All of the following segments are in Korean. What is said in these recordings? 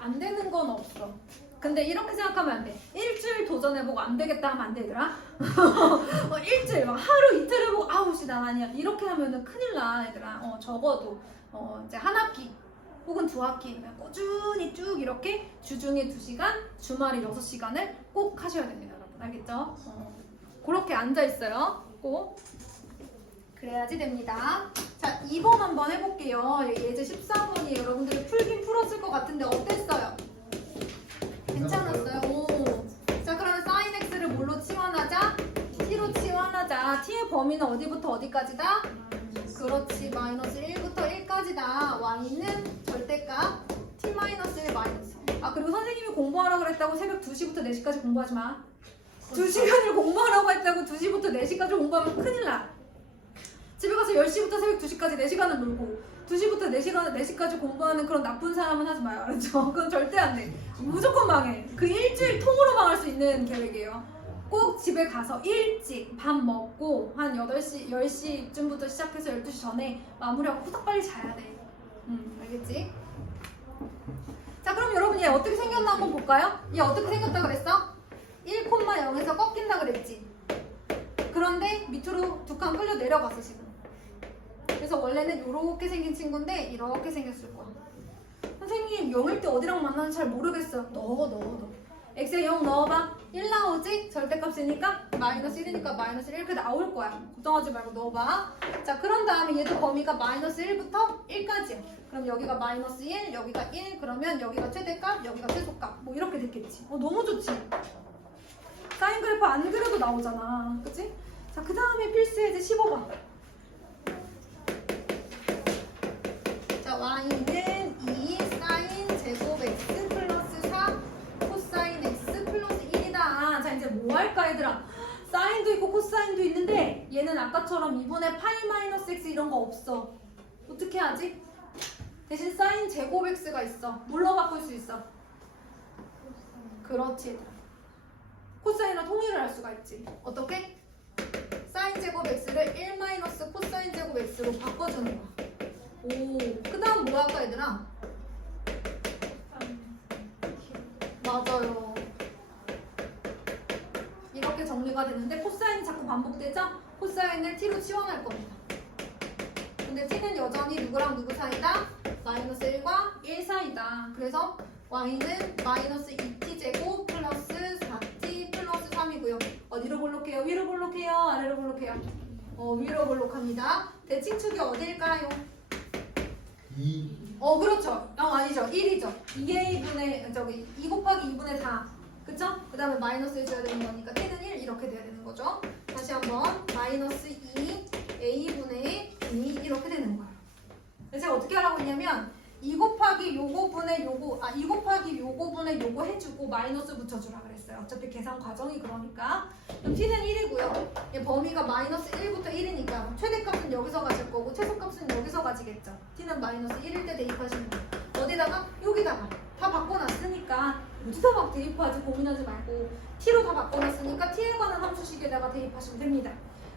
안 되는 건 없어. 근데 이렇게 생각하면 안 돼. 일주일 도전해보고 안 되겠다 하면 안 되더라. 어, 일주일, 막 하루 이틀 해보고 아우 씨 난 아니야. 이렇게 하면은 큰일 나 얘들아. 어, 적어도 어, 이제 한 학기 혹은 두 학기 꾸준히 쭉 이렇게 주중에 두 시간, 주말에 여섯 시간을 꼭 하셔야 됩니다, 여러분. 알겠죠? 어, 그렇게 앉아 있어요. 꼭. 그래야지 됩니다. 자, 2번 한번 해볼게요. 예제 14번이 여러분들이 풀긴 풀었을 것 같은데 어땠어요? 괜찮았어요? 오. 자, 그러면 sin x를 뭘로 치환하자? t로 치환하자. t의 범위는 어디부터 어디까지다? 그렇지. 마이너스 1부터 1까지다. y는 절대값 t 마이너스 1 마이너스. 아, 그리고 선생님이 공부하라 그랬다고 새벽 2시부터 4시까지 공부하지 마. 2시간을 공부하라고 했다고 2시부터 4시까지 공부하면 큰일 나. 집에 가서 10시부터 새벽 2시까지 4시간을 놀고 2시부터 4시간, 4시까지 공부하는 그런 나쁜 사람은 하지 마요. 그건 절대 안 돼. 무조건 망해. 그 일주일 통으로 망할 수 있는 계획이에요. 꼭 집에 가서 일찍 밥 먹고 한 8시, 10시쯤부터 시작해서 12시 전에 마무리하고 후딱 빨리 자야 돼. 음, 알겠지? 자, 그럼 여러분 얘 어떻게 생겼나 한번 볼까요? 얘 어떻게 생겼다 그랬어? 1,0에서 꺾인다 그랬지? 그런데 밑으로 두 칸 끌려 내려갔어 지금. 그래서 원래는 이렇게 생긴 친구인데 이렇게 생겼을 거야. 선생님 0일 때 어디랑 만나는지 잘 모르겠어. 넣어 넣어 넣어. x에 0 넣어봐. 1 나오지? 절대값이니까 마이너스 1이니까 마이너스 1 이렇게 나올 거야. 걱정하지 말고 넣어봐. 자 그런 다음에 얘도 범위가 마이너스 1부터 1까지야. 그럼 여기가 마이너스 1, 여기가 1, 그러면 여기가 최대값, 여기가 최소값. 뭐 이렇게 됐겠지. 어 너무 좋지. 사인 그래프 안 그려도 나오잖아. 그치? 자, 그 다음에 필수 예제 15번. 자, y는 2 사인 제곱 x 플러스 4 코사인 x 플러스 1이다. 자, 이제 뭐 할까, 얘들아? 사인도 있고 코사인도 있는데 얘는 아까처럼 2분의 파이 마이너스 x 이런 거 없어. 어떻게 하지? 대신 사인 제곱 x가 있어. 뭘로 바꿀 수 있어? 그렇지. 코사인으로 통일을 할 수가 있지. 어떻게? 사인 제곱 x를 1 마이너스 코사인 제곱 x로 바꿔주는 거야. 오, 뭐 할까 얘들아? 맞아요. 이렇게 정리가 되는데 코사인이 자꾸 반복되죠? 코사인을 t로 치환할 겁니다. 근데 t는 여전히 누구랑 누구 사이다? 마이너스 1과 1 사이다. 그래서 y는 마이너스 2t 제곱 플러스 4t 플러스 3이고요. 어디로 볼록해요? 위로 볼록해요? 아래로 볼록해요? 어, 위로 볼록합니다. 대칭축이 어딜까요? 2 어, 그렇죠. 어, 아니죠. 1이죠. 2a분의, 저기, 2 곱하기 2분의 4. 그쵸? 그 다음에 마이너스 해줘야 되는 거니까 t는 1 이렇게 돼야 되는 거죠. 다시 한번 마이너스 2 a분의 2 이렇게 되는 거예요. 제가 어떻게 하라고 했냐면 2 곱하기 요거 분의 요거 아2 곱하기 요거 분의 요거 해주고 마이너스 붙여주라 그랬어요. 어차피 계산 과정이 그러니까 그럼 t는 1이고요. 얘 범위가 마이너스 1부터 1이니까 최대값은 여기서 가질 거고 최소값은 여기서 가지겠죠. t는 마이너스 1일 때 대입하시는 거예요. 어디다가? 여기다가 다 바꿔놨으니까 어디다 막 대입하지 고민하지 말고 t로 다 바꿔놨으니까 t에 관한 함수식에다가 대입하시면 됩니다.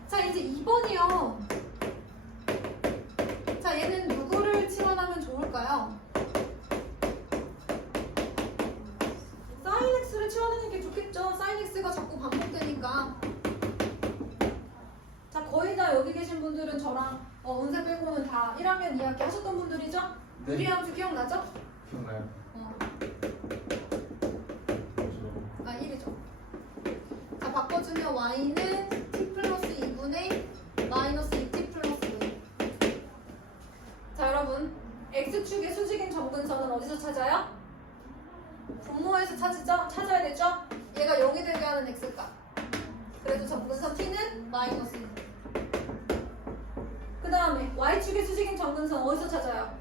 자 이제 2번이요. 자 얘는 누구를 치환하면 좋을까요? 사인 x를 치환하는 게 좋겠죠. x가 자꾸 반복되니까. 자 거의 다 여기 계신 분들은 저랑 어, 은세 빼고는 다 1학년 2학기 하셨던 분들이죠? 네. 유리 함수 기억나죠? 기억나요? 어, 저아 1이죠. 자 바꿔주면 y는 t 플러스 2분의 마이너스 2t 플러스 2. 자 여러분 x축의 수직인 점근선은 어디서 찾아요? 분모에서 찾으죠? 찾아야 되죠? 얘가 0이 되게 하는 x값. 그래서 점근선 t는 마이너스 2. 그 다음에 y축의 수직인 점근선 어디서 찾아요?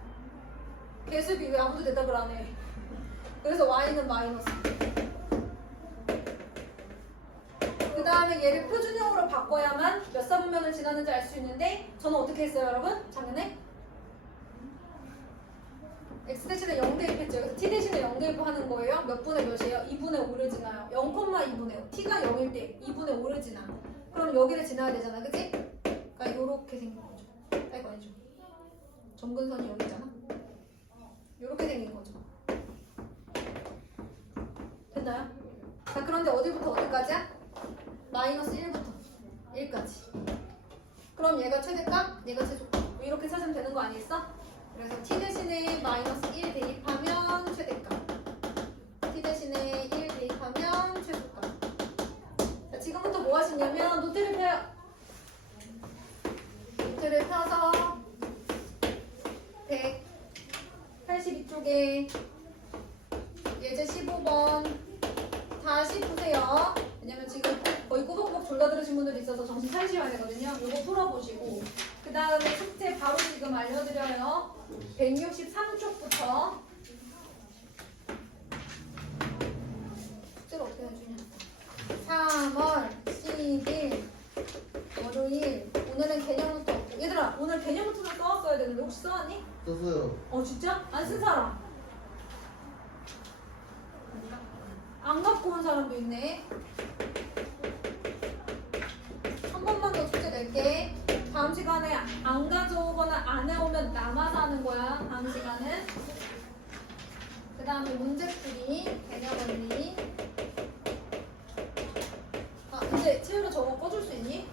계습이 왜 아무도 대답을 안 해? 그래서 y는 마이너스. 그 다음에 얘를 표준형으로 바꿔야만 몇 사분면을 지나는지 알 수 있는데 저는 어떻게 했어요 여러분? 작년에? x 대신에 0 대입했죠. 그래서 t 대신에 0 대입하는 거예요. 몇 분의 몇이에요? 2분의 5를 지나요. 0,2분의 t가 0일 때 2분의 5를 지나. 그럼 여기를 지나야 되잖아, 그치? 그러니까 이렇게 생긴 거죠. 아이고 아니죠. 정근선이 여기잖아. 이렇게 생긴 거죠. 됐나요? 자 그런데 어디부터 어디까지야? 마이너스 1부터 1까지. 그럼 얘가 최대값, 얘가 최소값. 이렇게 찾으면 되는 거 아니겠어? 그래서 t 대신에 마이너스 1 대입하면 최대값. t 대신에 1 대입하면 최소값. 자, 지금부터 뭐 하시냐면 노트를 펴요. 노트를 펴서 182쪽에 예제 15번 다시 푸세요. 졸라 들으신 분들이 있어서 정신 차리셔야 되거든요. 이거 풀어보시고 그 다음에 숙제 바로 지금 알려드려요. 163쪽부터 숙제를 어떻게 해주냐 3월 10일 월요일 오늘은 개념부터 얘들아 오늘 개념부터는 써왔어야 되는데 혹시 써왔니? 썼어요. 어 진짜? 안 쓴 사람? 안 갖고 온 사람도 있네. 하는 거야. 다음 시간은. 그 다음에 문제풀이, 개념언니 아, 근데 채율아 저거 꺼줄 수 있니?